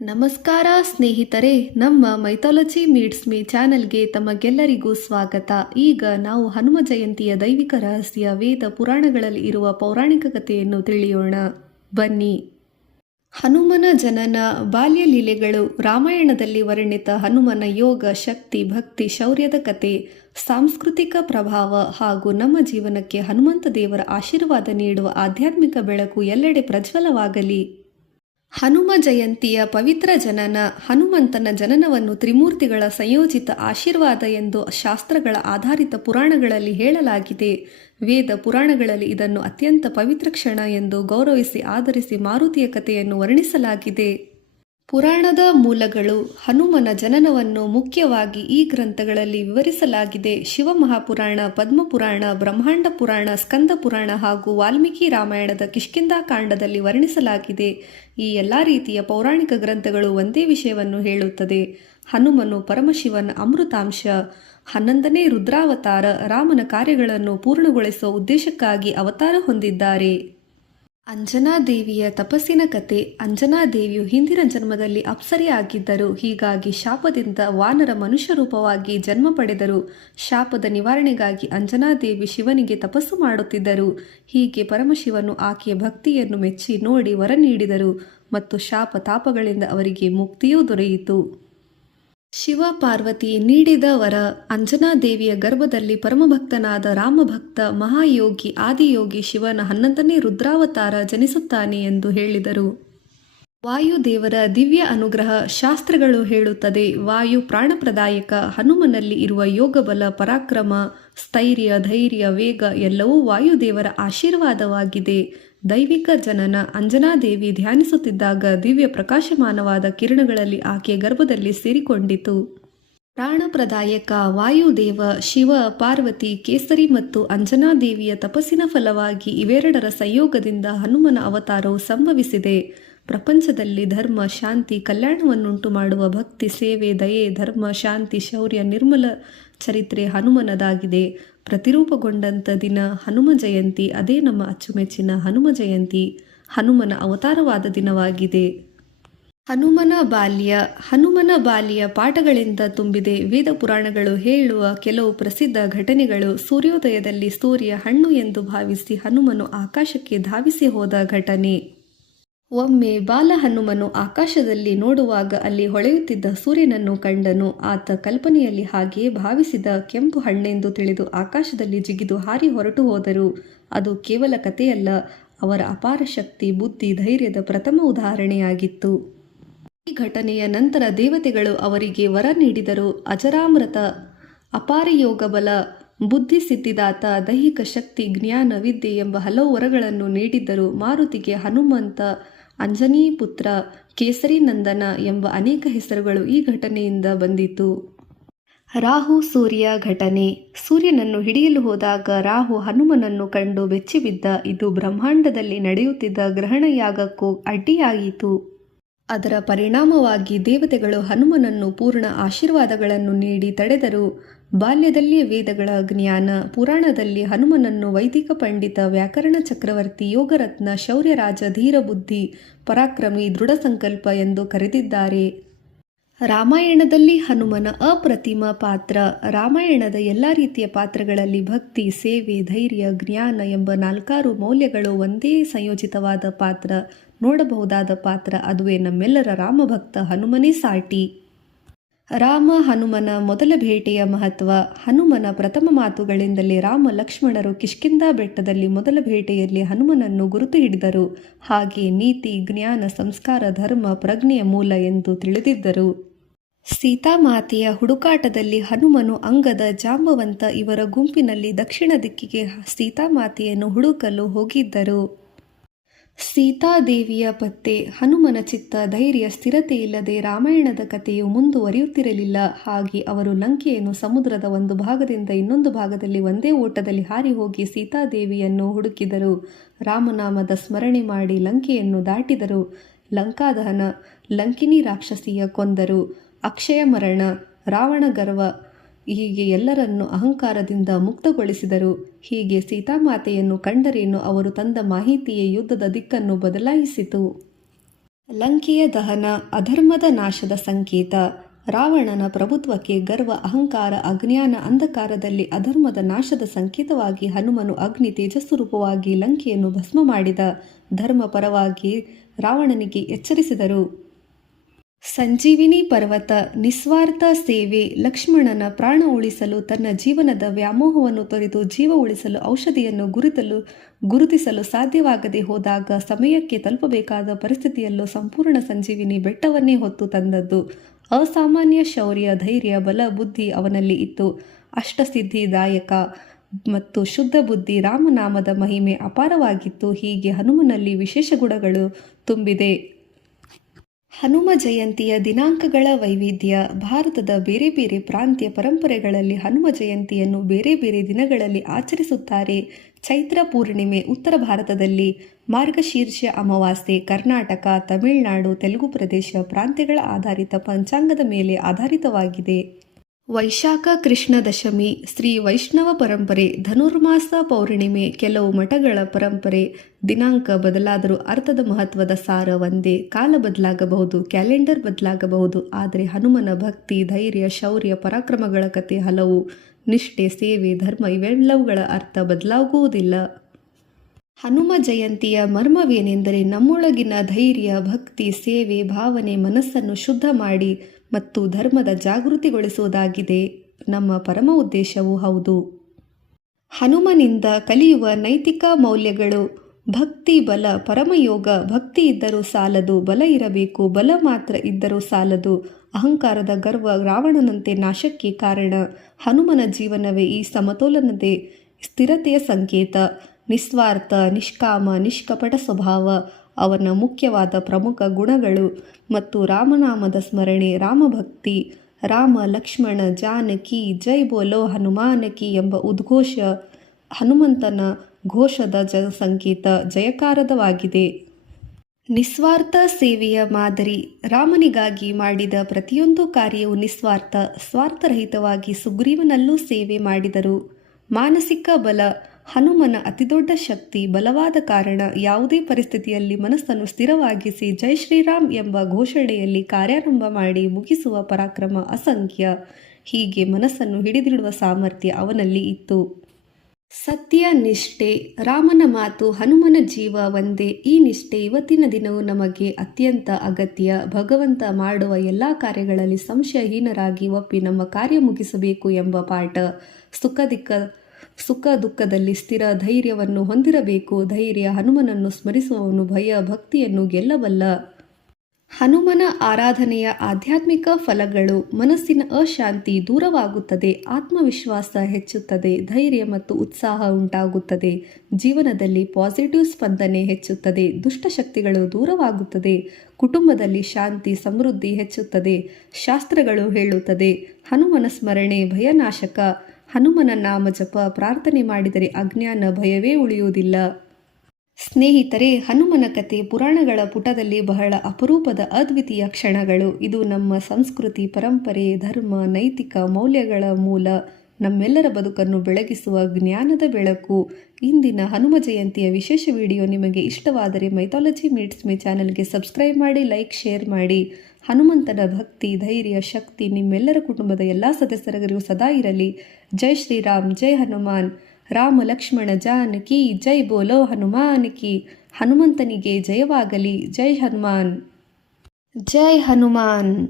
ನಮಸ್ಕಾರ ಸ್ನೇಹಿತರೆ, ನಮ್ಮ ಮೈಥಾಲಜಿ ಮೀಟ್ಸ್ ಮೀ ಚಾನೆಲ್ಗೆ ತಮಗೆಲ್ಲರಿಗೂ ಸ್ವಾಗತ. ಈಗ ನಾವು ಹನುಮ ಜಯಂತಿಯ ದೈವಿಕ ರಹಸ್ಯ ವೇದ ಪುರಾಣಗಳಲ್ಲಿ ಇರುವ ಪೌರಾಣಿಕ ಕಥೆಯನ್ನು ತಿಳಿಯೋಣ. ಬನ್ನಿ. ಹನುಮನ ಜನನ, ಬಾಲ್ಯ ಲೀಲೆಗಳು, ರಾಮಾಯಣದಲ್ಲಿ ವರ್ಣಿತ ಹನುಮನ ಯೋಗ, ಶಕ್ತಿ, ಭಕ್ತಿ, ಶೌರ್ಯದ ಕಥೆ, ಸಾಂಸ್ಕೃತಿಕ ಪ್ರಭಾವ ಹಾಗೂ ನಮ್ಮ ಜೀವನಕ್ಕೆ ಹನುಮಂತ ದೇವರ ಆಶೀರ್ವಾದ ನೀಡುವ ಆಧ್ಯಾತ್ಮಿಕ ಬೆಳಕು ಎಲ್ಲೆಡೆ ಪ್ರಜ್ವಲವಾಗಲಿ. ಹನುಮ ಜಯಂತಿಯ ಪವಿತ್ರ ಜನನ. ಹನುಮಂತನ ಜನನವನ್ನು ತ್ರಿಮೂರ್ತಿಗಳ ಸಂಯೋಜಿತ ಆಶೀರ್ವಾದ ಎಂದು ಶಾಸ್ತ್ರಗಳ ಆಧಾರಿತ ಪುರಾಣಗಳಲ್ಲಿ ಹೇಳಲಾಗಿದೆ. ವೇದ ಪುರಾಣಗಳಲ್ಲಿ ಇದನ್ನು ಅತ್ಯಂತ ಪವಿತ್ರ ಕ್ಷಣ ಎಂದು ಗೌರವಿಸಿ ಆಧರಿಸಿ ಮಾರುತಿಯ ಕಥೆಯನ್ನು ವರ್ಣಿಸಲಾಗಿದೆ. ಪುರಾಣದ ಮೂಲಗಳು. ಹನುಮನ ಜನನವನ್ನು ಮುಖ್ಯವಾಗಿ ಈ ಗ್ರಂಥಗಳಲ್ಲಿ ವಿವರಿಸಲಾಗಿದೆ. ಶಿವಮಹಾಪುರಾಣ, ಪದ್ಮಪುರಾಣ, ಬ್ರಹ್ಮಾಂಡ ಪುರಾಣ, ಸ್ಕಂದ ಪುರಾಣ ಹಾಗೂ ವಾಲ್ಮೀಕಿ ರಾಮಾಯಣದ ಕಿಷ್ಕಿಂಧಾಕಾಂಡದಲ್ಲಿ ವರ್ಣಿಸಲಾಗಿದೆ. ಈ ಎಲ್ಲ ರೀತಿಯ ಪೌರಾಣಿಕ ಗ್ರಂಥಗಳು ಒಂದೇ ವಿಷಯವನ್ನು ಹೇಳುತ್ತದೆ. ಹನುಮನು ಪರಮಶಿವನ ಅಮೃತಾಂಶ, 11ನೇ ರುದ್ರಾವತಾರ, ರಾಮನ ಕಾರ್ಯಗಳನ್ನು ಪೂರ್ಣಗೊಳಿಸುವ ಉದ್ದೇಶಕ್ಕಾಗಿ ಅವತಾರ ಹೊಂದಿದ್ದಾರೆ. ಅಂಜನಾದೇವಿಯ ತಪಸ್ಸಿನ ಕತೆ. ಅಂಜನಾದೇವಿಯು ಹಿಂದಿನ ಜನ್ಮದಲ್ಲಿ ಅಪ್ಸರೆಯಾಗಿದ್ದರು. ಹೀಗಾಗಿ ಶಾಪದಿಂದ ವಾನರ ಮನುಷ್ಯ ರೂಪವಾಗಿ ಜನ್ಮ ಪಡೆದರು. ಶಾಪದ ನಿವಾರಣೆಗಾಗಿ ಅಂಜನಾದೇವಿ ಶಿವನಿಗೆ ತಪಸ್ಸು ಮಾಡುತ್ತಿದ್ದರು. ಹೀಗೆ ಪರಮಶಿವನು ಆಕೆಯ ಭಕ್ತಿಯನ್ನು ಮೆಚ್ಚಿ ನೋಡಿ ವರ ನೀಡಿದರು ಮತ್ತು ಶಾಪ ತಾಪಗಳಿಂದ ಅವರಿಗೆ ಮುಕ್ತಿಯೂ ದೊರೆಯಿತು. ಶಿವ ಪಾರ್ವತಿ ನೀಡಿದ ವರ. ಅಂಜನಾದೇವಿಯ ಗರ್ಭದಲ್ಲಿ ಪರಮಭಕ್ತನಾದ ರಾಮಭಕ್ತ ಮಹಾಯೋಗಿ ಆದಿಯೋಗಿ ಶಿವನ 11ನೇ ರುದ್ರಾವತಾರ ಜನಿಸುತ್ತಾನೆ ಎಂದು ಹೇಳಿದರು. ವಾಯುದೇವರ ದಿವ್ಯ ಅನುಗ್ರಹ. ಶಾಸ್ತ್ರಗಳು ಹೇಳುತ್ತದೆ, ವಾಯು ಪ್ರಾಣಪ್ರದಾಯಕ. ಹನುಮನಲ್ಲಿ ಇರುವ ಯೋಗಬಲ, ಪರಾಕ್ರಮ, ಸ್ಥೈರ್ಯ, ಧೈರ್ಯ, ವೇಗ ಎಲ್ಲವೂ ವಾಯುದೇವರ ಆಶೀರ್ವಾದವಾಗಿದೆ. ದೈವಿಕ ಜನನ. ಅಂಜನಾದೇವಿ ಧ್ಯಾನಿಸುತ್ತಿದ್ದಾಗ ದಿವ್ಯ ಪ್ರಕಾಶಮಾನವಾದ ಕಿರಣಗಳಲ್ಲಿ ಆಕೆಯ ಗರ್ಭದಲ್ಲಿ ಸೇರಿಕೊಂಡಿತು. ಪ್ರಾಣಪ್ರದಾಯಕ. ವಾಯುದೇವ, ಶಿವ, ಪಾರ್ವತಿ, ಕೇಸರಿ ಮತ್ತು ಅಂಜನಾದೇವಿಯ ತಪಸ್ಸಿನ ಫಲವಾಗಿ ಇವೆರಡರ ಸಂಯೋಗದಿಂದ ಹನುಮನ ಅವತಾರವು ಸಂಭವಿಸಿದೆ. ಪ್ರಪಂಚದಲ್ಲಿ ಧರ್ಮ, ಶಾಂತಿ, ಕಲ್ಯಾಣವನ್ನುಂಟು ಮಾಡುವ ಭಕ್ತಿ, ಸೇವೆ, ದಯೆ, ಧರ್ಮ, ಶಾಂತಿ, ಶೌರ್ಯ, ನಿರ್ಮಲ ಚರಿತ್ರೆ ಹನುಮನದಾಗಿದೆ. ಪ್ರತಿರೂಪಗೊಂಡಂಥ ದಿನ ಹನುಮ ಜಯಂತಿ. ಅದೇ ನಮ್ಮ ಅಚ್ಚುಮೆಚ್ಚಿನ ಹನುಮ ಜಯಂತಿ, ಹನುಮನ ಅವತಾರವಾದ ದಿನವಾಗಿದೆ. ಹನುಮನ ಬಾಲ್ಯ. ಹನುಮನ ಬಾಲ್ಯ ಪಾಠಗಳಿಂದ ತುಂಬಿದೆ. ವೇದ ಪುರಾಣಗಳು ಹೇಳುವ ಕೆಲವು ಪ್ರಸಿದ್ಧ ಘಟನೆಗಳು. ಸೂರ್ಯೋದಯದಲ್ಲಿ ಸೂರ್ಯ ಹಣ್ಣು ಎಂದು ಭಾವಿಸಿ ಹನುಮನು ಆಕಾಶಕ್ಕೆ ಧಾವಿಸಿ ಹೋದ ಘಟನೆ. ಒಮ್ಮೆ ಬಾಲ ಹನುಮನು ಆಕಾಶದಲ್ಲಿ ನೋಡುವಾಗ ಅಲ್ಲಿ ಹೊಳೆಯುತ್ತಿದ್ದ ಸೂರ್ಯನನ್ನು ಕಂಡನು. ಆತ ಕಲ್ಪನೆಯಲ್ಲಿ ಹಾಗೆಯೇ ಭಾವಿಸಿದ ಕೆಂಪು ಹಣ್ಣೆಂದು ತಿಳಿದು ಆಕಾಶದಲ್ಲಿ ಜಿಗಿದು ಹಾರಿ ಹೊರಟು ಹೋದರು. ಅದು ಕೇವಲ ಕಥೆಯಲ್ಲ, ಅವರ ಅಪಾರ ಶಕ್ತಿ, ಬುದ್ಧಿ, ಧೈರ್ಯದ ಪ್ರಥಮ ಉದಾಹರಣೆಯಾಗಿತ್ತು. ಈ ಘಟನೆಯ ನಂತರ ದೇವತೆಗಳು ಅವರಿಗೆ ವರ ನೀಡಿದರು. ಅಜರಾಮೃತ, ಅಪಾರ ಯೋಗ ಬಲ, ಬುದ್ಧಿ ಸಿದ್ಧಿದಾತ, ದೈಹಿಕ ಶಕ್ತಿ, ಜ್ಞಾನ, ವಿದ್ಯೆ ಎಂಬ ಹಲವು ವರಗಳನ್ನು ನೀಡಿದ್ದರು. ಮಾರುತಿಗೆ ಹನುಮಂತ, ಅಂಜನೀ ಪುತ್ರ, ಕೇಸರಿ ನಂದನ ಎಂಬ ಅನೇಕ ಹೆಸರುಗಳು ಈ ಘಟನೆಯಿಂದ ಬಂದಿತು. ರಾಹು ಸೂರ್ಯ ಘಟನೆ. ಸೂರ್ಯನನ್ನು ಹಿಡಿಯಲು ಹೋದಾಗ ರಾಹು ಹನುಮನನ್ನು ಕಂಡು ಬೆಚ್ಚಿಬಿದ್ದ. ಇದು ಬ್ರಹ್ಮಾಂಡದಲ್ಲಿ ನಡೆಯುತ್ತಿದ್ದ ಗ್ರಹಣ ಯಾಗಕ್ಕೂ ಅಡ್ಡಿಯಾಯಿತು. ಅದರ ಪರಿಣಾಮವಾಗಿ ದೇವತೆಗಳು ಹನುಮನನ್ನು ಪೂರ್ಣ ಆಶೀರ್ವಾದಗಳನ್ನು ನೀಡಿ ತಡೆದರು. ಬಾಲ್ಯದಲ್ಲಿಯೇ ವೇದಗಳ ಜ್ಞಾನ. ಪುರಾಣದಲ್ಲಿ ಹನುಮನನ್ನು ವೈದಿಕ ಪಂಡಿತ, ವ್ಯಾಕರಣ ಚಕ್ರವರ್ತಿ, ಯೋಗರತ್ನ, ಶೌರ್ಯರಾಜ, ಧೀರಬುದ್ಧಿ, ಪರಾಕ್ರಮಿ, ದೃಢ ಸಂಕಲ್ಪ ಎಂದು ಕರೆದಿದ್ದಾರೆ. ರಾಮಾಯಣದಲ್ಲಿ ಹನುಮನ ಅಪ್ರತಿಮ ಪಾತ್ರ. ರಾಮಾಯಣದ ಎಲ್ಲ ರೀತಿಯ ಪಾತ್ರಗಳಲ್ಲಿ ಭಕ್ತಿ, ಸೇವೆ, ಧೈರ್ಯ, ಜ್ಞಾನ ಎಂಬ 4 ಮೌಲ್ಯಗಳು ಒಂದೇ ಸಂಯೋಜಿತವಾದ ಪಾತ್ರ, ನೋಡಬಹುದಾದ ಪಾತ್ರ. ಅದುವೇ ನಮ್ಮೆಲ್ಲರ ರಾಮಭಕ್ತ ಹನುಮನೇ ಸಾಟಿ. ರಾಮ ಹನುಮನ ಮೊದಲ ಭೇಟಿಯ ಮಹತ್ವ. ಹನುಮನ ಪ್ರಥಮ ಮಾತುಗಳಿಂದಲೇ ರಾಮ ಲಕ್ಷ್ಮಣರು ಕಿಷ್ಕಿಂಧಾ ಬೆಟ್ಟದಲ್ಲಿ ಮೊದಲ ಭೇಟಿಯಲ್ಲಿ ಹನುಮನನ್ನು ಗುರುತು ಹಿಡಿದರು. ಹಾಗೆ ನೀತಿ, ಜ್ಞಾನ, ಸಂಸ್ಕಾರ, ಧರ್ಮ, ಪ್ರಜ್ಞೆಯ ಮೂಲ ಎಂದು ತಿಳಿದಿದ್ದರು. ಸೀತಾಮಾತೆಯ ಹುಡುಕಾಟದಲ್ಲಿ ಹನುಮನು ಅಂಗದ, ಜಾಂಬವಂತ ಇವರ ಗುಂಪಿನಲ್ಲಿ ದಕ್ಷಿಣ ದಿಕ್ಕಿಗೆ ಸೀತಾಮಾತೆಯನ್ನು ಹುಡುಕಲು ಹೋಗಿದ್ದರು. ಸೀತಾದೇವಿಯ ಪತ್ತೆ. ಹನುಮನ ಚಿತ್ತ, ಧೈರ್ಯ, ಸ್ಥಿರತೆ ಇಲ್ಲದೆ ರಾಮಾಯಣದ ಕಥೆಯು ಮುಂದುವರಿಯುತ್ತಿರಲಿಲ್ಲ. ಹಾಗೆ ಅವರು ಲಂಕೆಯನ್ನು ಸಮುದ್ರದ ಒಂದು ಭಾಗದಿಂದ ಇನ್ನೊಂದು ಭಾಗದಲ್ಲಿ ಒಂದೇ ಓಟದಲ್ಲಿ ಹಾರಿ ಹೋಗಿ ಸೀತಾದೇವಿಯನ್ನು ಹುಡುಕಿದರು. ರಾಮನಾಮದ ಸ್ಮರಣೆ ಮಾಡಿ ಲಂಕೆಯನ್ನು ದಾಟಿದರು. ಲಂಕಾದಹನ. ಲಂಕಿನಿ ರಾಕ್ಷಸಿಯ ಕೊಂದರು. ಅಕ್ಷಯ ಮರಣ, ರಾವಣ ಗರ್ವ, ಹೀಗೆ ಎಲ್ಲರನ್ನು ಅಹಂಕಾರದಿಂದ ಮುಕ್ತಗೊಳಿಸಿದರು. ಹೀಗೆ ಸೀತಾಮಾತೆಯನ್ನು ಕಂಡರೇನು ಅವರು ತಂದ ಮಾಹಿತಿಯೇ ಯುದ್ಧದ ದಿಕ್ಕನ್ನು ಬದಲಾಯಿಸಿತು. ಲಂಕೆಯ ದಹನ ಅಧರ್ಮದ ನಾಶದ ಸಂಕೇತ. ರಾವಣನ ಪ್ರಭುತ್ವಕ್ಕೆ ಗರ್ವ, ಅಹಂಕಾರ, ಅಜ್ಞಾನ, ಅಂಧಕಾರದಲ್ಲಿ ಅಧರ್ಮದ ನಾಶದ ಸಂಕೇತವಾಗಿ ಹನುಮನು ಅಗ್ನಿ ತೇಜಸ್ಸು ರೂಪವಾಗಿ ಲಂಕೆಯನ್ನು ಭಸ್ಮ ಮಾಡಿದ. ಧರ್ಮ ಪರವಾಗಿ ರಾವಣನಿಗೆ ಎಚ್ಚರಿಸಿದರು. ಸಂಜೀವಿನಿ ಪರ್ವತ, ನಿಸ್ವಾರ್ಥ ಸೇವೆ. ಲಕ್ಷ್ಮಣನ ಪ್ರಾಣ ಉಳಿಸಲು ತನ್ನ ಜೀವನದ ವ್ಯಾಮೋಹವನ್ನು ತೊರೆದು ಜೀವ ಉಳಿಸಲು ಔಷಧಿಯನ್ನು ಗುರುತಿಸಲು ಸಾಧ್ಯವಾಗದೆ ಹೋದಾಗ ಸಮಯಕ್ಕೆ ತಲುಪಬೇಕಾದ ಪರಿಸ್ಥಿತಿಯಲ್ಲೂ ಸಂಪೂರ್ಣ ಸಂಜೀವಿನಿ ಬೆಟ್ಟವನ್ನೇ ಹೊತ್ತು ತಂದದ್ದು. ಅಸಾಮಾನ್ಯ ಶೌರ್ಯ, ಧೈರ್ಯ, ಬಲ, ಬುದ್ಧಿ ಅವನಲ್ಲಿ ಇತ್ತು. ಅಷ್ಟಸಿದ್ಧಿದಾಯಕ ಮತ್ತು ಶುದ್ಧ ಬುದ್ಧಿ, ರಾಮನಾಮದ ಮಹಿಮೆ ಅಪಾರವಾಗಿತ್ತು. ಹೀಗೆ ಹನುಮನಲ್ಲಿ ವಿಶೇಷ ಗುಣಗಳು ತುಂಬಿದೆ. ಹನುಮ ಜಯಂತಿಯ ದಿನಾಂಕಗಳ ವೈವಿಧ್ಯ. ಭಾರತದ ಬೇರೆ ಬೇರೆ ಪ್ರಾಂತ್ಯ ಪರಂಪರೆಗಳಲ್ಲಿ ಹನುಮ ಜಯಂತಿಯನ್ನು ಬೇರೆ ಬೇರೆ ದಿನಗಳಲ್ಲಿ ಆಚರಿಸುತ್ತಾರೆ. ಚೈತ್ರ ಪೂರ್ಣಿಮೆ ಉತ್ತರ ಭಾರತದಲ್ಲಿ, ಮಾರ್ಗಶೀರ್ಷ ಅಮಾವಾಸ್ಯೆ ಕರ್ನಾಟಕ, ತಮಿಳುನಾಡು, ತೆಲುಗು ಪ್ರದೇಶ ಪ್ರಾಂತ್ಯಗಳ ಆಧಾರಿತ ಪಂಚಾಂಗದ ಮೇಲೆ ಆಧಾರಿತವಾಗಿದೆ. ವೈಶಾಖ ಕೃಷ್ಣ ದಶಮಿ ಶ್ರೀ ವೈಷ್ಣವ ಪರಂಪರೆ. ಧನುರ್ಮಾಸ ಪೌರ್ಣಿಮೆ ಕೆಲವು ಮಠಗಳ ಪರಂಪರೆ. ದಿನಾಂಕ ಬದಲಾದರೂ ಅರ್ಥದ ಮಹತ್ವದ ಸಾರ ಒಂದೇ. ಕಾಲ ಬದಲಾಗಬಹುದು, ಕ್ಯಾಲೆಂಡರ್ ಬದಲಾಗಬಹುದು, ಆದರೆ ಹನುಮನ ಭಕ್ತಿ, ಧೈರ್ಯ, ಶೌರ್ಯ, ಪರಾಕ್ರಮಗಳ ಕಥೆ ಹಲವು. ನಿಷ್ಠೆ, ಸೇವೆ, ಧರ್ಮ ಇವೆಲ್ಲವುಗಳ ಅರ್ಥ ಬದಲಾಗುವುದಿಲ್ಲ. ಹನುಮ ಜಯಂತಿಯ ಮರ್ಮವೇನೆಂದರೆ ನಮ್ಮೊಳಗಿನ ಧೈರ್ಯ, ಭಕ್ತಿ, ಸೇವೆ, ಭಾವನೆ, ಮನಸ್ಸನ್ನು ಶುದ್ಧ ಮಾಡಿ ಮತ್ತು ಧರ್ಮದ ಜಾಗೃತಿಗೊಳಿಸುವುದಾಗಿದೆ. ನಮ್ಮ ಪರಮ ಉದ್ದೇಶವೂ ಹೌದು. ಹನುಮನಿಂದ ಕಲಿಯುವ ನೈತಿಕ ಮೌಲ್ಯಗಳು. ಭಕ್ತಿ ಬಲ, ಪರಮಯೋಗ. ಭಕ್ತಿ ಇದ್ದರೂ ಸಾಲದು, ಬಲ ಇರಬೇಕು. ಬಲ ಮಾತ್ರ ಇದ್ದರೂ ಸಾಲದು. ಅಹಂಕಾರದ ಗರ್ವ ರಾವಣನಂತೆ ನಾಶಕ್ಕೆ ಕಾರಣ. ಹನುಮನ ಜೀವನವೇ ಈ ಸಮತೋಲನತೆ, ಸ್ಥಿರತೆಯ ಸಂಕೇತ. ನಿಸ್ವಾರ್ಥ, ನಿಷ್ಕಾಮ, ನಿಷ್ಕಪಟ ಸ್ವಭಾವ ಅವನ ಮುಖ್ಯವಾದ ಪ್ರಮುಖ ಗುಣಗಳು. ಮತ್ತು ರಾಮನಾಮದ ಸ್ಮರಣೆ, ರಾಮಭಕ್ತಿ. ರಾಮ ಲಕ್ಷ್ಮಣ ಜಾನಕಿ ಜೈ ಬೋಲೋ ಹನುಮಾನಕಿ ಎಂಬ ಉದ್ಘೋಷ ಹನುಮಂತನ ಘೋಷದ ಸಂಕೇತ, ಜಯಕಾರದವಾಗಿದೆ. ನಿಸ್ವಾರ್ಥ ಸೇವೆಯ ಮಾದರಿ. ರಾಮನಿಗಾಗಿ ಮಾಡಿದ ಪ್ರತಿಯೊಂದು ಕಾರ್ಯವೂ ನಿಸ್ವಾರ್ಥ, ಸ್ವಾರ್ಥರಹಿತವಾಗಿ ಸುಗ್ರೀವನಲ್ಲೂ ಸೇವೆ ಮಾಡಿದರು. ಮಾನಸಿಕ ಬಲ. ಹನುಮನ ಅತಿದೊಡ್ಡ ಶಕ್ತಿ ಬಲವಾದ ಕಾರಣ ಯಾವುದೇ ಪರಿಸ್ಥಿತಿಯಲ್ಲಿ ಮನಸ್ಸನ್ನು ಸ್ಥಿರವಾಗಿಸಿ ಜೈ ಶ್ರೀರಾಮ್ ಎಂಬ ಘೋಷಣೆಯಲ್ಲಿ ಕಾರ್ಯಾರಂಭ ಮಾಡಿ ಮುಗಿಸುವ ಪರಾಕ್ರಮ ಅಸಂಖ್ಯ. ಹೀಗೆ ಮನಸ್ಸನ್ನು ಹಿಡಿದಿಡುವ ಸಾಮರ್ಥ್ಯ ಅವನಲ್ಲಿ ಇತ್ತು. ಸತ್ಯ, ನಿಷ್ಠೆ. ರಾಮನ ಮಾತು, ಹನುಮನ ಜೀವ ಒಂದೇ. ಈ ನಿಷ್ಠೆ ಇವತ್ತಿನ ದಿನವೂ ನಮಗೆ ಅತ್ಯಂತ ಅಗತ್ಯ. ಭಗವಂತ ಮಾಡುವ ಎಲ್ಲ ಕಾರ್ಯಗಳಲ್ಲಿ ಸಂಶಯಹೀನರಾಗಿ ಒಪ್ಪಿ ನಮ್ಮ ಕಾರ್ಯ ಮುಗಿಸಬೇಕು ಎಂಬ ಪಾಠ. ಸುಖ ದುಃಖದಲ್ಲಿ ಸ್ಥಿರ ಧೈರ್ಯವನ್ನು ಹೊಂದಿರಬೇಕು. ಧೈರ್ಯ. ಹನುಮನನ್ನು ಸ್ಮರಿಸುವವನು ಭಯ ಭಕ್ತಿಯನ್ನು ಗೆಲ್ಲಬಲ್ಲ. ಹನುಮನ ಆರಾಧನೆಯ ಆಧ್ಯಾತ್ಮಿಕ ಫಲಗಳು. ಮನಸ್ಸಿನ ಅಶಾಂತಿ ದೂರವಾಗುತ್ತದೆ, ಆತ್ಮವಿಶ್ವಾಸ ಹೆಚ್ಚುತ್ತದೆ, ಧೈರ್ಯ ಮತ್ತು ಉತ್ಸಾಹ ಉಂಟಾಗುತ್ತದೆ, ಜೀವನದಲ್ಲಿ ಪಾಸಿಟಿವ್ ಸ್ಪಂದನೆ ಹೆಚ್ಚುತ್ತದೆ, ದುಷ್ಟಶಕ್ತಿಗಳು ದೂರವಾಗುತ್ತದೆ, ಕುಟುಂಬದಲ್ಲಿ ಶಾಂತಿ ಸಮೃದ್ಧಿ ಹೆಚ್ಚುತ್ತದೆ. ಶಾಸ್ತ್ರಗಳು ಹೇಳುತ್ತದೆ, ಹನುಮನ ಸ್ಮರಣೆ ಭಯನಾಶಕ. ಹನುಮನ ನಾಮ ಜಪ ಪ್ರಾರ್ಥನೆ ಮಾಡಿದರೆ ಅಜ್ಞಾನ ಭಯವೇ ಉಳಿಯುವುದಿಲ್ಲ. ಸ್ನೇಹಿತರೆ, ಹನುಮನ ಕತೆ ಪುರಾಣಗಳ ಪುಟದಲ್ಲಿ ಬಹಳ ಅಪರೂಪದ ಅದ್ವಿತೀಯ ಕ್ಷಣಗಳು. ಇದು ನಮ್ಮ ಸಂಸ್ಕೃತಿ, ಪರಂಪರೆ, ಧರ್ಮ, ನೈತಿಕ ಮೌಲ್ಯಗಳ ಮೂಲ. ನಮ್ಮೆಲ್ಲರ ಬದುಕನ್ನು ಬೆಳಗಿಸುವ ಜ್ಞಾನದ ಬೆಳಕು. ಇಂದಿನ ಹನುಮ ಜಯಂತಿಯ ವಿಶೇಷ ವಿಡಿಯೋ ನಿಮಗೆ ಇಷ್ಟವಾದರೆ ಮೈಥಾಲಜಿ ಮೀಟ್ಸ್ ಮೀ ಚಾನಲ್ಗೆ ಸಬ್ಸ್ಕ್ರೈಬ್ ಮಾಡಿ, ಲೈಕ್, ಶೇರ್ ಮಾಡಿ. ಹನುಮಂತನ ಭಕ್ತಿ, ಧೈರ್ಯ, ಶಕ್ತಿ ನಿಮ್ಮೆಲ್ಲರ ಕುಟುಂಬದ ಎಲ್ಲ ಸದಸ್ಯರಿಗೂ ಸದಾ ಇರಲಿ. ಜೈ ಶ್ರೀರಾಮ್, ಜೈ ಹನುಮಾನ್. ರಾಮ ಲಕ್ಷ್ಮಣ ಜಾನಕಿ ಜೈ ಬೋಲೋ ಹನುಮಾನಕಿ. ಹನುಮಂತನಿಗೆ ಜಯವಾಗಲಿ. ಜೈ ಹನುಮಾನ್. ಜೈ ಹನುಮಾನ್.